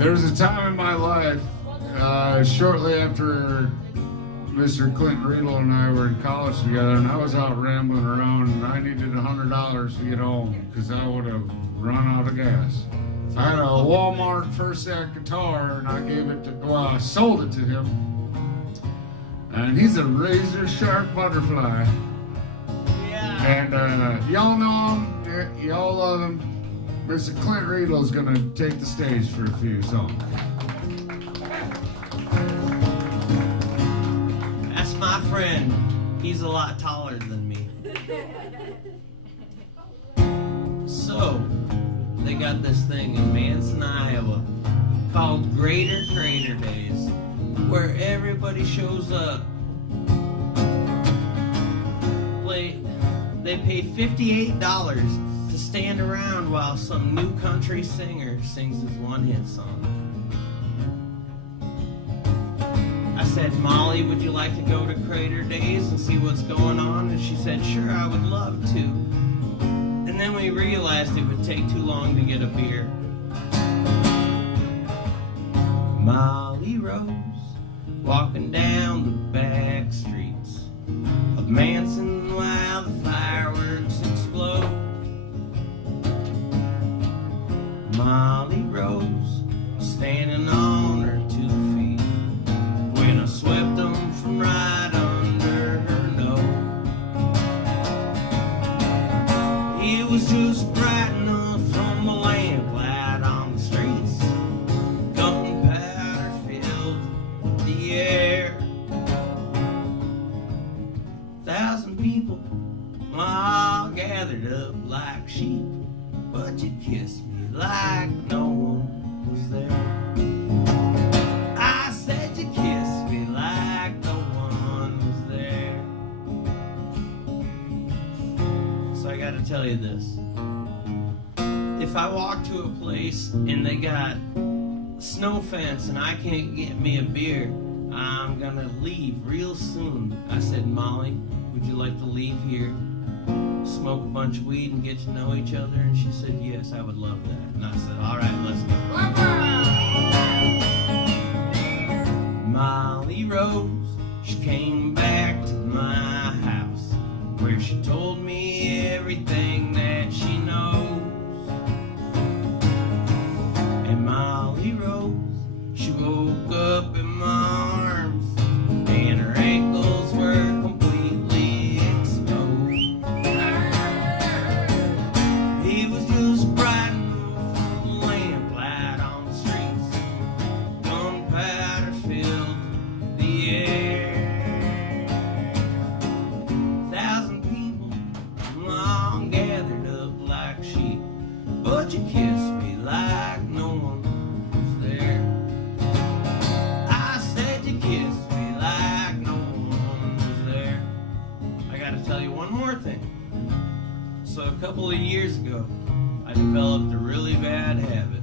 There was a time in my life, shortly after Mr. Clint Riedel and I were in college together, and I was out rambling around, and I needed $100 to get home because I would have run out of gas. I had a Walmart first act guitar, and I gave it to, well, I sold it to him, and he's a razor sharp butterfly. Yeah. And y'all know him, y'all love him. Mr. Clint Riedel is going to take the stage for a few songs. That's my friend. He's a lot taller than me. So, they got this thing in Manson, Iowa called Greater Crater Days, where everybody shows up. They pay $58 to stand around while some new country singer sings his one-hit song. I said, Molly, would you like to go to Crater Days and see what's going on? And she said, sure, I would love to. And then we realized it would take too long to get a beer. Molly Rose, walking down the back streets of Manson while the fireworks explode. Molly Rose, standing on her 2 feet, when I swept them from right under her nose. It was just bright enough from the lamplight on the streets. Gunpowder filled the air. 1,000 people all gathered up like sheep, but you kissed me like no one was there. I said you kissed me like no one was there. So I gotta tell you this. If I walk to a place and they got a snow fence and I can't get me a beer, I'm gonna leave real soon. I said, Molly, would you like to leave here, smoke a bunch of weed and get to know each other? And she said, yes, I would love that. And I said, all right, let's go. Molly Rose, she came back to my house, where she told me everything that she knows. And Molly Rose, she woke up in my arms, and her ankles were completely exposed. It was just bright enough from the lamplight on the streets. Gunpowder filled the air. 1,000 people all gathered up like sheep, but you kissed me like no one was there. I said you kissed me like no one was there. I gotta tell you one more thing. So a couple of years ago, I developed a really bad habit.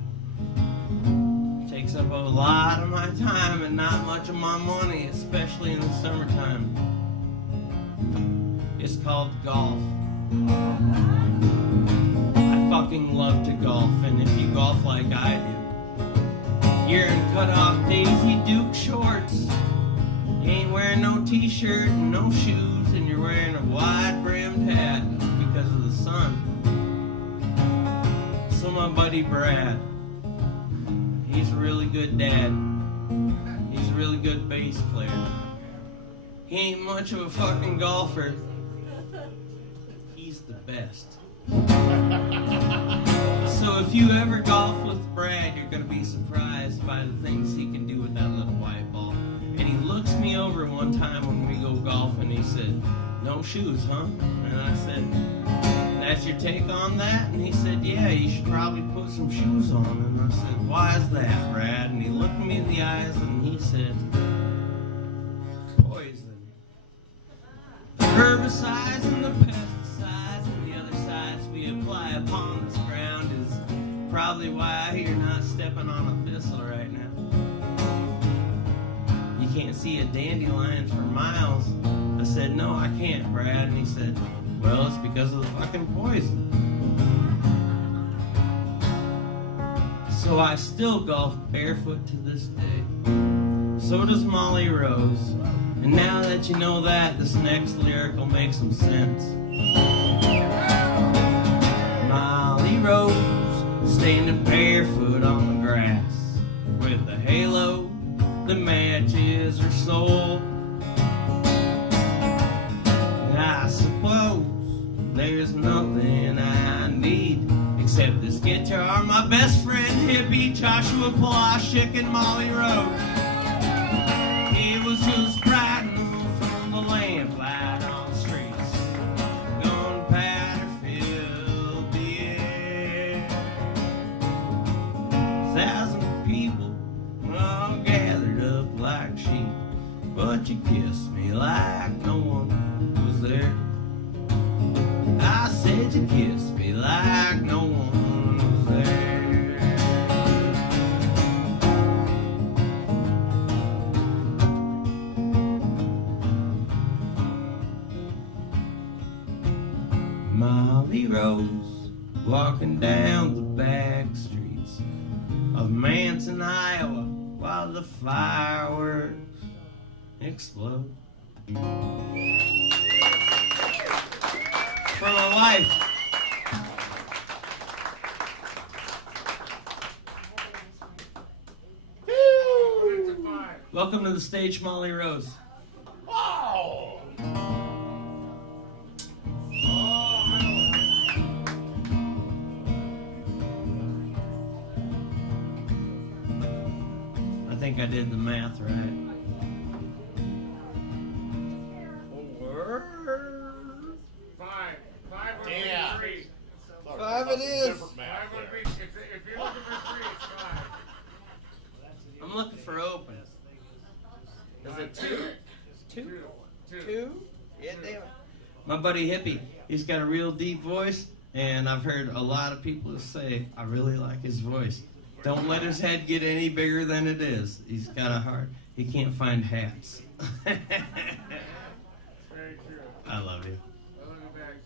It takes up a lot of my time and not much of my money, especially in the summertime. It's called golf. I fucking love to golf, and if you golf like I do, you're in cut-off Daisy Duke shorts. You ain't wearing no t-shirt and no shoes, and you're wearing a wide-brimmed hat because of the sun. So my buddy Brad, he's a really good dad. He's a really good bass player. He ain't much of a fucking golfer. He's the best. So if you ever golf with Brad, you're going to be surprised by the things he can do with that little white ball. And he looks me over one time when we go golfing, he said, no shoes, huh? And I said, that's your take on that? And he said, yeah, you should probably put some shoes on. And I said, why is that, Brad? And he looked me in the eyes and he said, poison. The herbicides and the pesticides and the other sides we apply upon this ground is probably why you're not stepping on a thistle right now. You can't see a dandelion for miles. I said, no, I can't, Brad. And he said, well, it's because of the fucking poison. so I still golf barefoot to this day. So does Molly Rose. And now that you know that, this next lyric will make some sense. Molly Rose, standing barefoot on the grass, with a halo that matches her soul. And I suppose there's nothing I need except this guitar, my best friend hippie Joshua Polaschek, and Molly Rose. It was just bright enough from the lamplight on the streets. Gunpowder filled the air. 1,000 people all gathered up like sheep, but you kissed me like no one was there. I said you kissed me like no one was there. Molly Rose, walking down the back streets of Manson, Iowa, while the fireworks explode. For my wife. Welcome to the stage, Molly Rose. Oh! I think I did the math right. Five would be Yeah. 3. Five it is. Five would be, if you're looking for 3, it's 5. I'm looking for open. Is it 2? 2? 2? Yeah, damn it. My buddy Hippie, he's got a real deep voice, and I've heard a lot of people say, I really like his voice. Don't let his head get any bigger than it is. He's got a heart. He can't find hats. Very true. I love you. I love you back.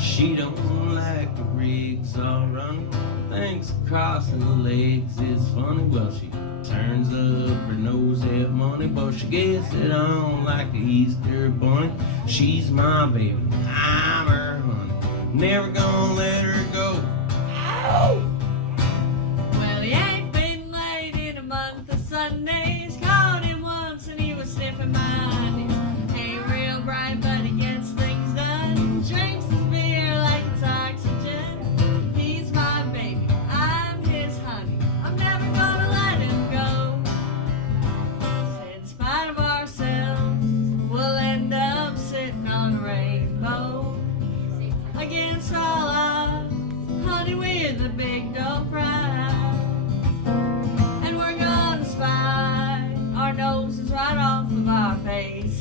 She don't like the rigs all running. Thinks crossing the legs is funny. Well, she turns up her nose at money, but she gets it on like the Easter bunny. She's my baby, I'm her honey. Never gonna let her go. Ow! Well, he ain't been late in a month of Sundays. Caught him once and he was sniffing my honeys. Ain't real bright, but he gets things done. Drinks his beer like it's oxygen. He's my baby, I'm his honey. I'm never gonna let him go. In spite of ourselves, we'll end up sitting on a rainbow. Against all odds, honey, we're the big dog prize. And we're gonna spy our noses right off of our faces.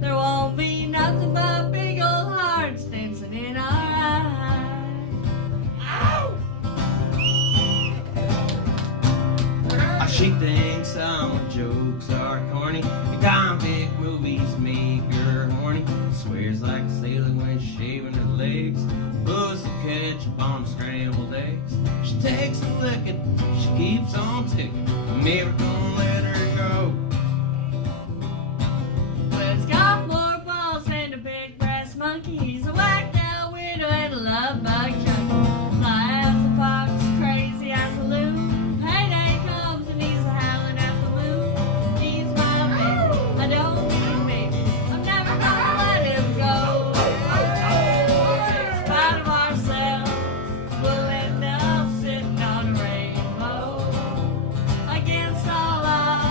There won't be nothing but big old hearts dancing in our eyes. Ow! She thinks some jokes are corny. The convict movies make her horny. Swears like a sailor when shaving her legs. Puts the ketchup on scrambled eggs. She takes a licking, she keeps on ticking. I'm never gonna let her go. Well, it's got more balls than a big brass monkey. He's a whacked out widow and a love bug junkie. Fly as a fox, crazy as a loon. Payday comes and he's howling at the moon. He's my baby, I don't need a baby. I'm never gonna let him go. In spite of ourselves, we'll end up sitting on a rainbow. Against all odds,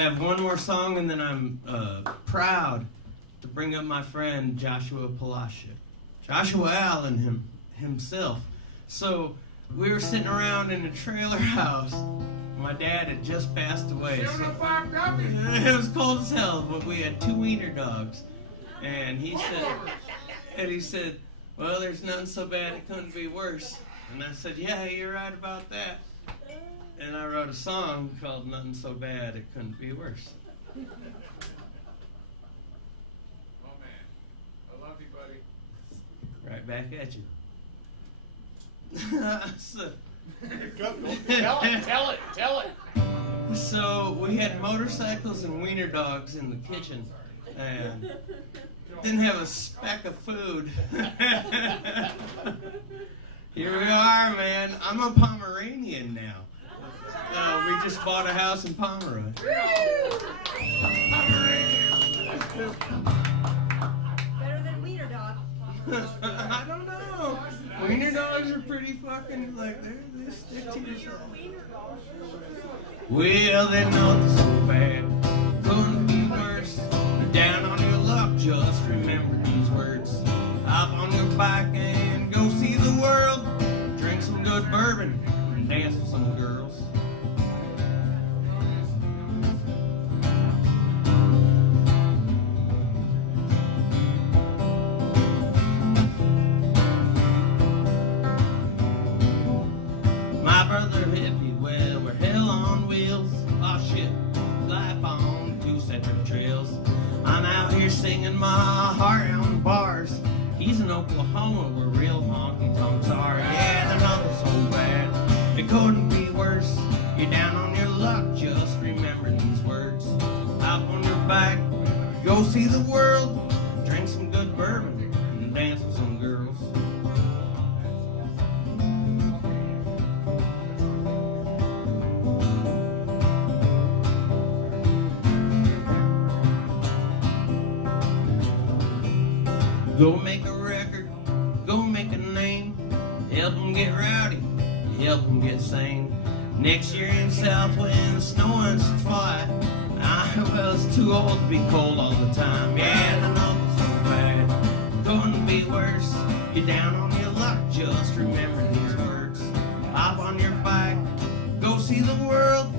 I have one more song, and then I'm proud to bring up my friend Joshua Polaschek. Joshua Allen himself. So we were sitting around in a trailer house. My dad had just passed away. So it was cold as hell, but we had 2 wiener dogs. And he said, well, there's nothing so bad it couldn't be worse. And I said, yeah, you're right about that. And I wrote a song called Nothing So Bad It Couldn't Be Worse. Oh, man. I love you, buddy. Right back at you. So, Tell it. so we had motorcycles and wiener dogs in the kitchen. And didn't have a speck of food. Here we are, man. I'm a Pomeranian now. We just bought a house in Pomeroy. Better than wiener dog. I don't know. Wiener dogs are pretty fucking, like, they stick to yourself. Well, they're not so bad. Couldn't be worse. Down on your luck, just remember these words. Hop on your bike and go see the world. Drink some good bourbon and dance with some girls. My brother hit me, well, we're hell on wheels. Oh shit, life on 2 separate trails. I'm out here singing my heart out in bars. He's in Oklahoma where real honky tonks are. Yeah, they're not so bad. It couldn't be worse. You're down on your luck, just remember these words. Hop on your bike, go see the world. Drink some good bourbon and dance with some girls. Go make a record, go make a name. Help them get rowdy, help them get sane. Next year in Southwind, snowing some fly. Well, it's too old to be cold all the time. Yeah, the nothing's so bad, couldn't be worse. You're down on your luck, just remember these words. Hop on your bike, go see the world.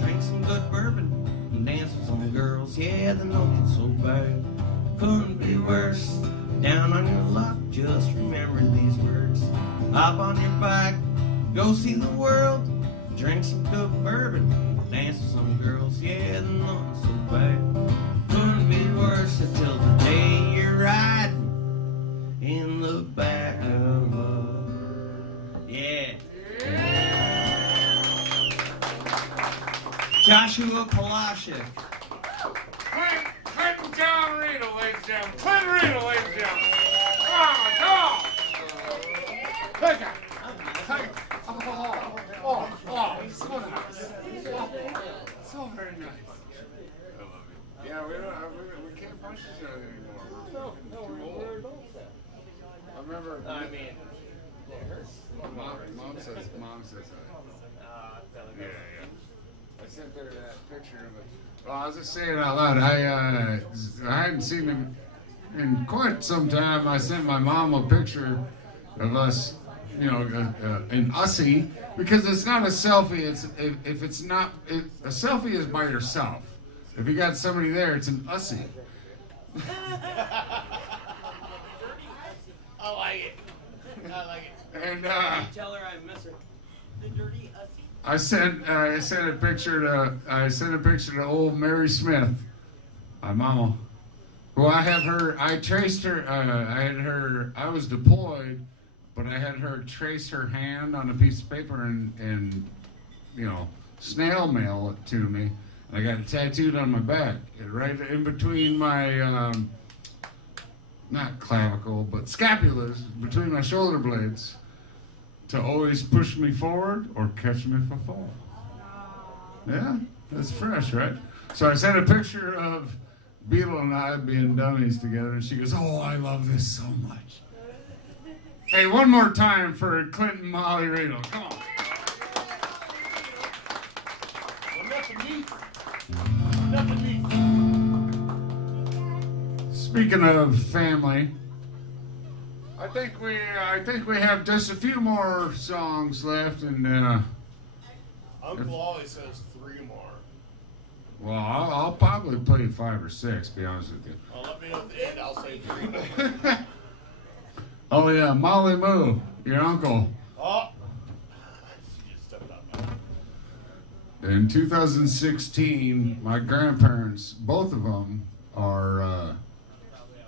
Drink some good bourbon and dance with some girls. Yeah, the nothing's so bad, couldn't be worse. Down on your luck, just remember these words. Hop on your bike, go see the world. Drink some good bourbon, dance with some girls. Yeah, nothing so bad, couldn't be worse until the day you're riding in the back of a... Yeah. Joshua Polaschek. Clinton John Riedel, ladies and gentlemen. Clinton Riedel, ladies and gentlemen. Come on. Take it. Oh, so nice. So very nice. I love it. Yeah, we can't punch each other anymore. No, we're adults now. I remember. I mean, it hurts. Mom says that. Yeah. I sent her that picture of it. Well, I was just saying out loud. I hadn't seen him in quite some time. I sent my mom a picture of us, in Ussie, because it's not a selfie. It's if it's not a selfie is by yourself. If you got somebody there, it's an Ussie. I like it. And Tell her I miss her. The dirty Ussie. I sent a picture to old Mary Smith, my mama, who I traced her. I was deployed, but I had her trace her hand on a piece of paper and snail mail it to me. And I got it tattooed on my back, right in between my not clavicle, but scapulas, between my shoulder blades, to always push me forward or catch me if I fall. Yeah, that's fresh, right? So I sent a picture of Beetle and I being dummies together, and she goes, "Oh, I love this so much." Hey, one more time for Clinton Molly Riedel. Come on. Well, Speaking of family, I think we have just a few more songs left, and Uncle always says 3 more. well, I'll probably play 5 or 6. Be honest with you. Let me know at the end. I'll say 3 more. Oh yeah, Molly Moo, your uncle. Oh, you just stepped up. In 2016, my grandparents, both of them, are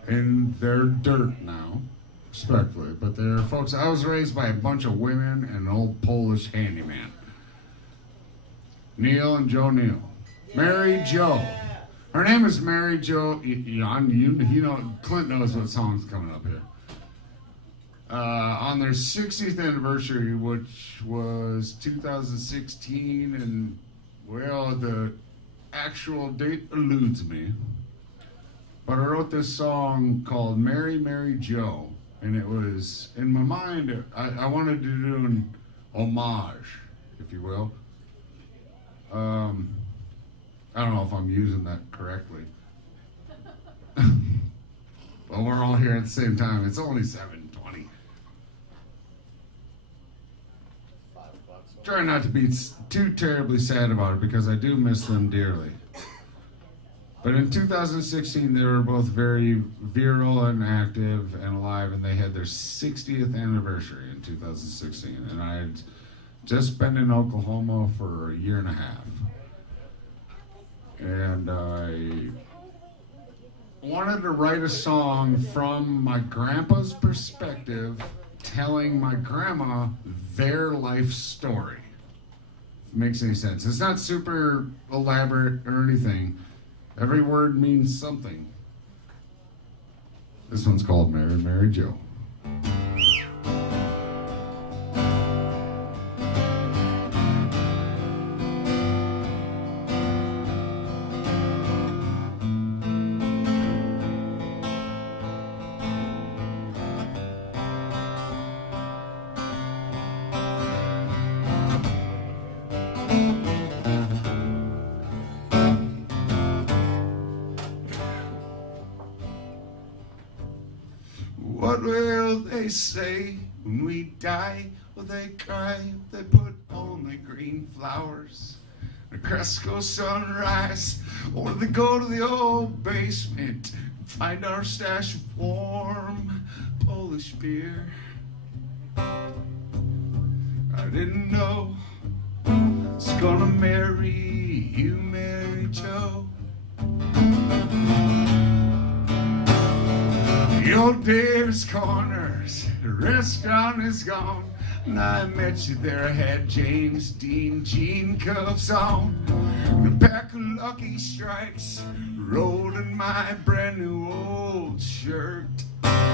in their dirt now, respectfully. But they're folks. I was raised by a bunch of women and an old Polish handyman. Neil and Joe Neal. Mary Jo. Her name is Mary Jo. You know, Clint knows what song's coming up here. On their 60th anniversary, which was 2016, and well, the actual date eludes me. But I wrote this song called Mary, Mary Jo, and it was, in my mind, I wanted to do an homage, if you will. I don't know if I'm using that correctly. But we're all here at the same time. It's only 7:20. Try not to be too terribly sad about it because I do miss them dearly. But in 2016, they were both very virile and active and alive, and they had their 60th anniversary in 2016. And I had just been in Oklahoma for a year and a half. And I wanted to write a song from my grandpa's perspective, telling my grandma their life story. If it makes any sense. It's not super elaborate or anything. Every word means something. This one's called Mary, Mary Jo. What will they say when we die? Will they cry? Will they put only green flowers? A Cresco sunrise? Or will they go to the old basement and find our stash of warm Polish beer? I didn't know I was gonna marry you, Mary Jo. The old Davis Corners, the restaurant is gone. And I met you there, I had James Dean jean cuffs on. And a pack of Lucky Strikes rolled in my brand new old shirt. I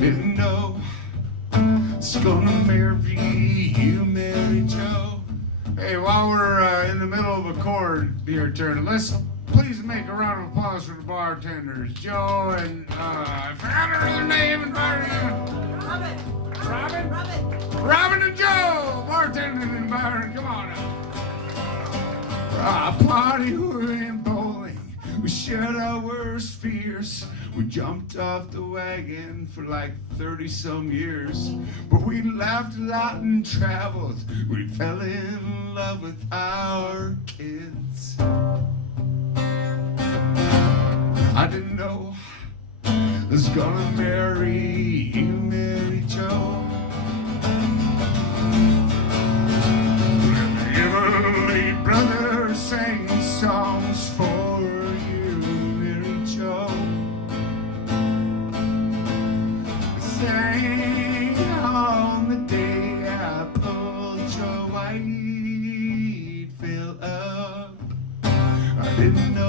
didn't know I was gonna marry you, Mary Jo. Hey, while we're in the middle of a chord here, turn, let's please make a round of applause for the bartenders, Joe and I forgot her name and Robin and Joe, bartenders and Byron. Come on now. Party, we went bowling, we shared our worst fears. We jumped off the wagon for like 30-some years, but we laughed a lot and traveled. We fell in love with our kids. I didn't know I was gonna marry you, Mary Jo. Your brother sang songs for you, Mary Jo. Sang on the day I pulled your white veil up. I didn't know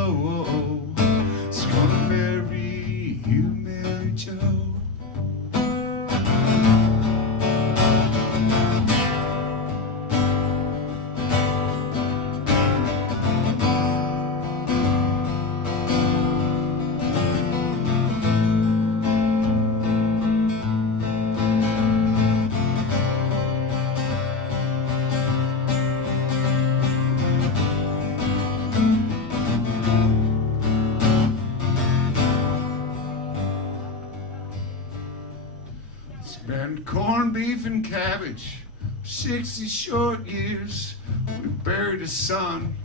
gonna marry you, Mary Jo. cabbage. 60 short years, we buried a son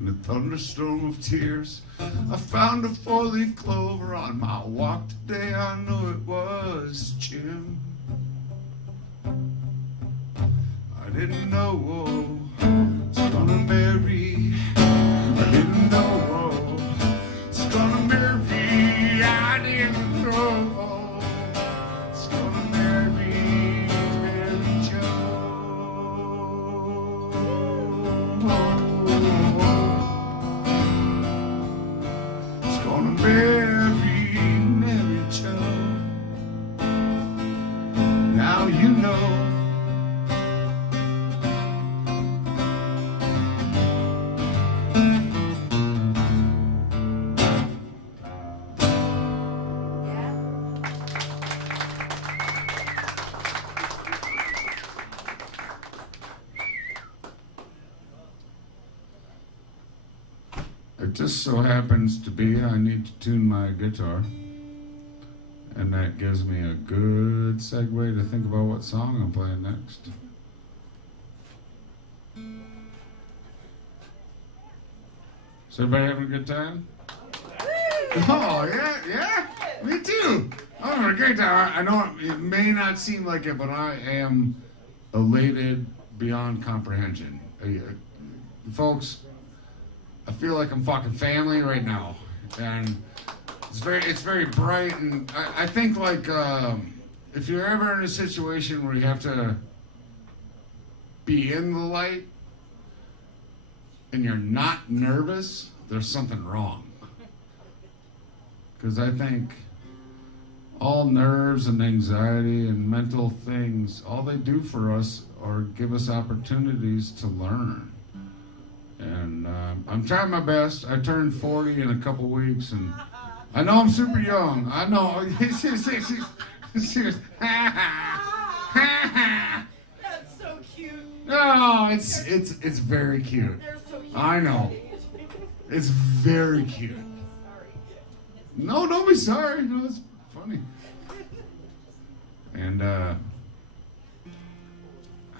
in a thunderstorm of tears. I found a 4-leaf clover on my walk today. I know it was Jim. I didn't know it's gonna marry. I didn't know it's gonna marry. I didn't know it's gonna marry Joe. It's gonna marry Joe. Now you know. It just so happens to be I need to tune my guitar, and that gives me a good segue to think about what song I'm playing next. Is everybody having a good time? Oh, yeah, me too. I'm having a great time. I know it may not seem like it, but I am elated beyond comprehension. Folks, I feel like I'm fucking family right now, and it's very bright, and I think like if you're ever in a situation where you have to be in the light and you're not nervous, there's something wrong. Because I think all nerves and anxiety and mental things, all they do for us are give us opportunities to learn. And I'm trying my best. I turned 40 in a couple weeks, and I know I'm super young. I know. Serious. That's so cute. No, it's very cute. They're so cute. I know. It's very cute. Sorry. No, don't be sorry. No, it's funny. And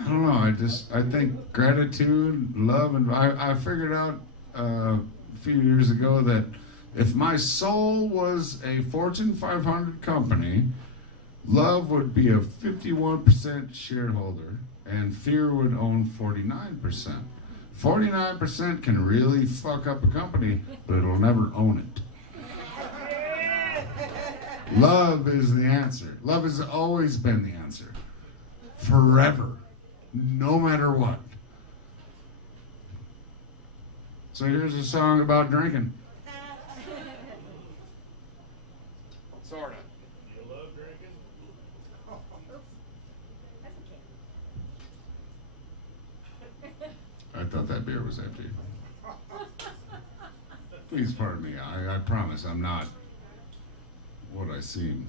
I don't know. I think gratitude, love, and I figured out a few years ago that if my soul was a Fortune 500 company, love would be a 51% shareholder, and fear would own 49%. 49% can really fuck up a company, but it'll never own it. Love is the answer. Love has always been the answer. Forever. No matter what. So here's a song about drinking. Sorta. You love drinking? I thought that beer was empty. Please pardon me. I promise I'm not what I seem.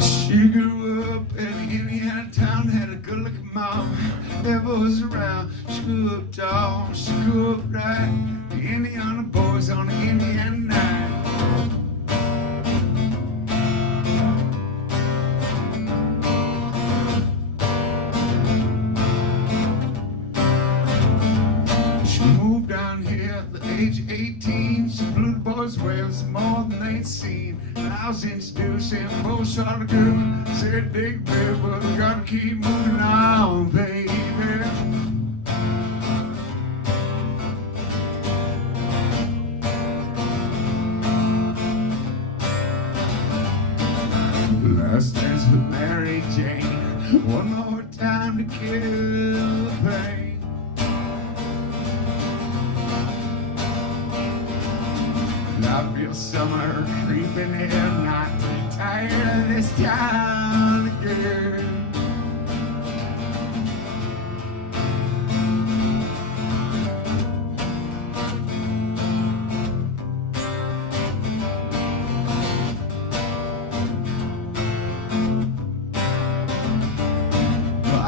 She grew up in Indiana town, had a good-looking mom, never was around. She grew up tall, she grew up right. The Indiana boys on the Indiana night. She moved down here at the age of 18. She blew the boys away with some more than they'd seen. And I was introduced and both started grooving. Said, dig baby, but we gotta keep moving on, baby. Last dance with Mary Jane. One more time to kill the pain. And I feel summer creeping in. Not tired of this town again.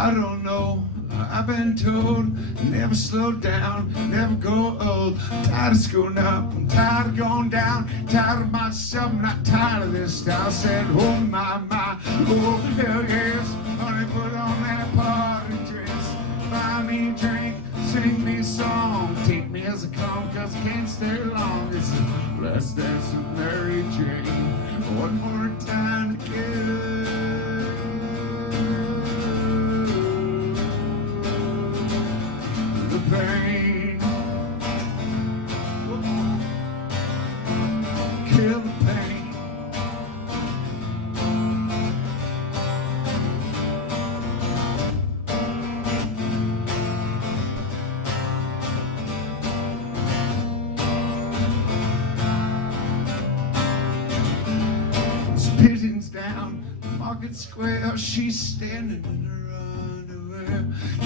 I don't know. I've been told never slow down, never go old. Tired of screwing up, I'm tired of going down, tired of myself, I'm not tired of this style. I said, oh my, oh hell yes, honey, put on that party dress, buy me a drink, sing me a song, take me as I come, cause I can't stay long. It's the last dance with Mary Jane, one more time to kill. Pain. Kill the pain. Pigeons down Market Square, she's standing in her underwear,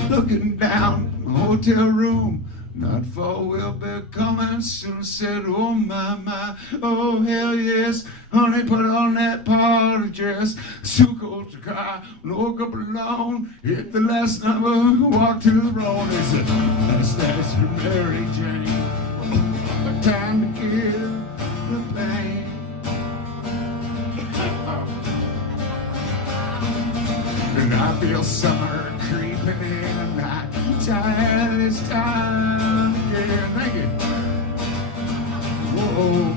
looking down my hotel room. Nightfall will be coming soon. Said, oh my, oh hell yes, honey, put on that party dress. Too cold to cry, woke up alone, hit the last number, walked to the road. It's the last dance for Mary Jane, time to kill the pain. And I feel summer creeping in, and I'm tired of this time again. Thank you. Whoa.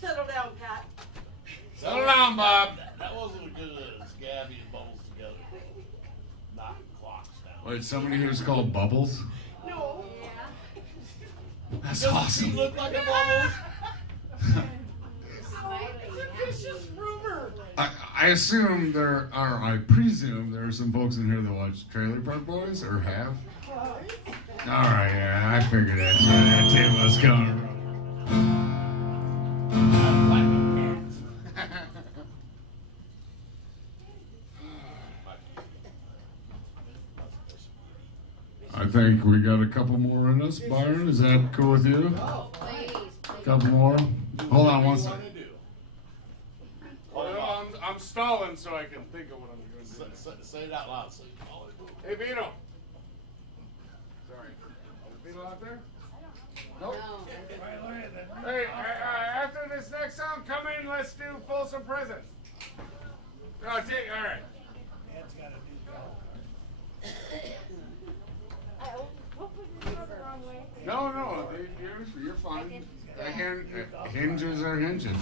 Settle down, Pat. Settle down, Bob. That wasn't as good as Gabby and Bubbles together. Knocking clocks down. Wait, somebody here's called Bubbles? No. That's Doesn't awesome. she look like a Bubbles? It's a vicious rumor. I assume there are, I presume there are some folks in here that watch Trailer Park Boys, or have. Alright, yeah, I figured that's where that tip was coming from. I think we got a couple more in us. Byron, is that cool with you? Couple more? Hold on one second. I'm stalling so I can think of what I'm going to do. Say it out loud. So you can always move. Hey, Vito. Sorry. Is Vito out there? Nope. Hey, after this next song, come in. Let's do Folsom Prison. All right. No, you're fine. Hinges are hinges.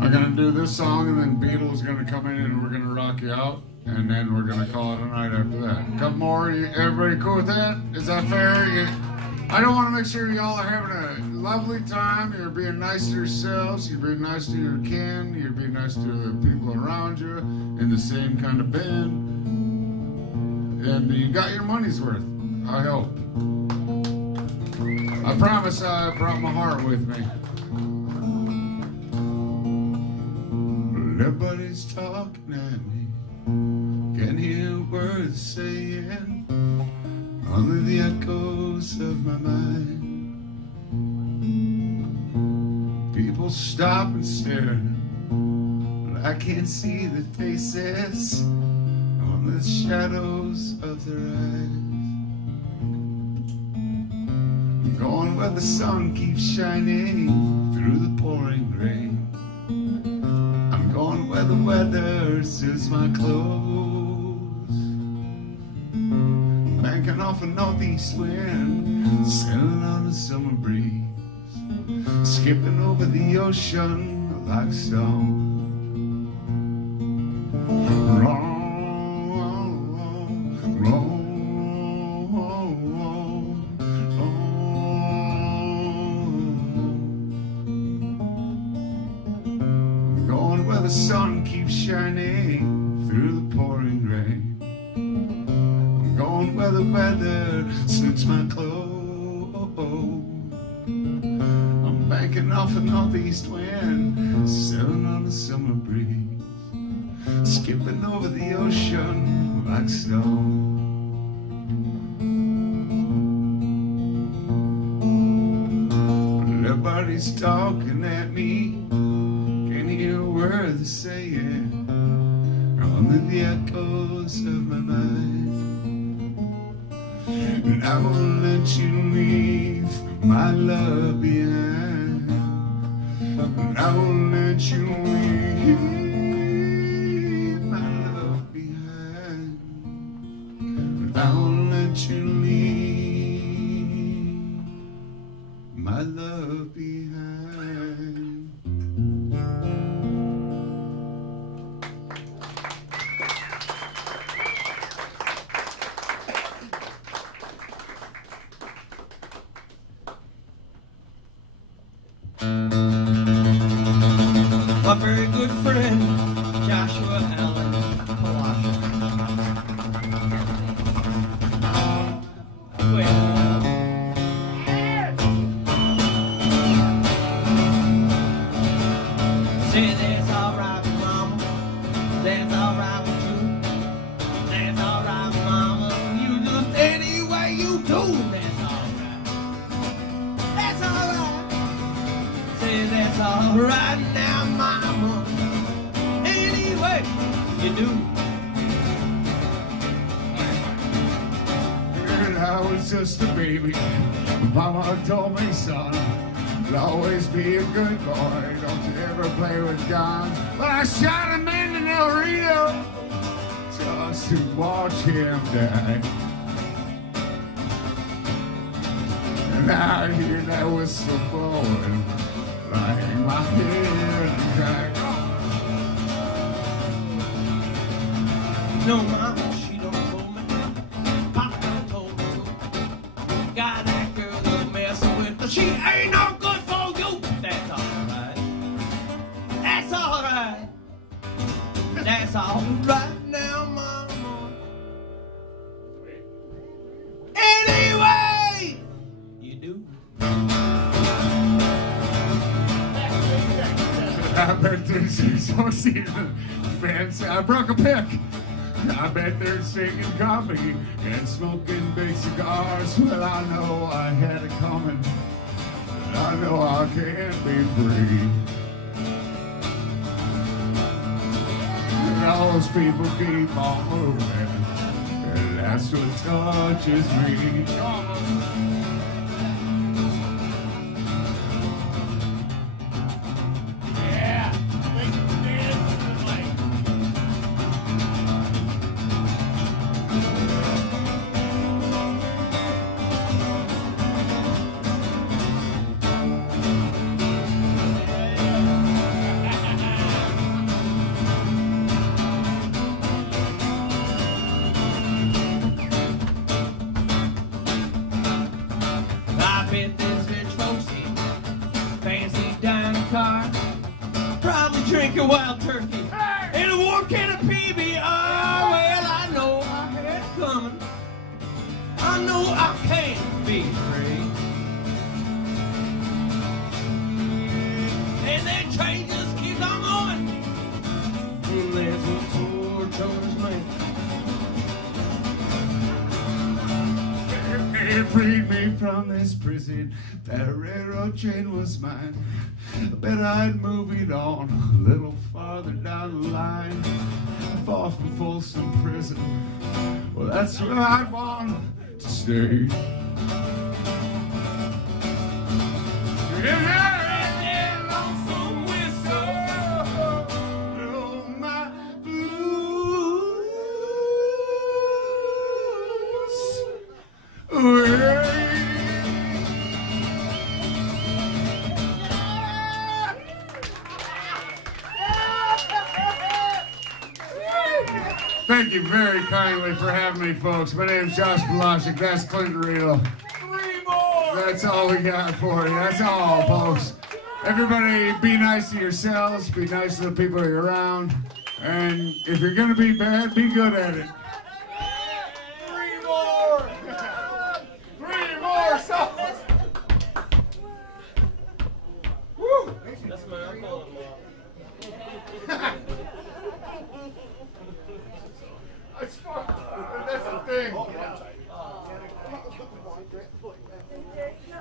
I'm gonna do this song, and then Beatles gonna come in, and we're gonna rock you out, and then we're gonna call it a night after that. A couple more. Everybody cool with that? Is that fair? I don't want to make sure y'all are having a lovely time. You're being nice to yourselves. You're being nice to your kin. You're being nice to the people around you in the same kind of band. And you got your money's worth, I hope. I promise I brought my heart with me. Everybody's talking at me. Can't hear words saying. Only the echoes of my mind. People stop and stare, but I can't see the faces, only the shadows of their eyes. I'm going where the sun keeps shining through the pouring rain. I'm going where the weather suits my clothes. Banking off a northeast wind, sailing on a summer breeze, skipping over the ocean like stone. the weather suits my clothes. I'm banking off a northeast wind, sailing on a summer breeze, skipping over the ocean like snow. Everybody's talking at me, can't hear a word they're saying, only the echoes of my mind. And I won't let you leave my love behind. And I won't let you leave my love behind. And I won't let you leave my love behind. My very good friend, Joshua Allen Polaschek. Say that's alright with mama, that's alright with you, that's alright with mama, you just any way you do, that's alright, that's alright. Say that's alright now, mama, any way you do. And I was just a baby, Mama told me, son, you'll always be a good boy, don't you ever play with guns. But I shot a man in El Rio just to watch him die. And I hear that whistle blowing, I hang my head and cry. No, mama, she don't told me. Papa told me to. Got that girl you're messing with, but she ain't no good for you. That's alright. That's alright. That's alright now, mama. Anyway, you do. I bet there's associated fans. I broke a pick. I bet they're singing coffee and smoking big cigars. Well, I know I had it coming. I know I can't be free. And those people keep on moving, and that's what touches me. Drink a wild turkey and a warm can of PBR. Well, I know I had it coming. I know I can't be free. And that train just keeps on going. Well, that's what poor George man. They freed me from this prison. That railroad train was mine. I bet I'd move it on a little farther down the line, far from Folsom Prison. Well, that's where I want to stay. Thank you very kindly for having me, folks. My name's Josh Polaschek. That's Clinton Riedel. That's all we got for you. That's all, folks. Everybody, be nice to yourselves. Be nice to the people you're around. And if you're going to be bad, be good at it. 3 more. Hey. Oh, yeah.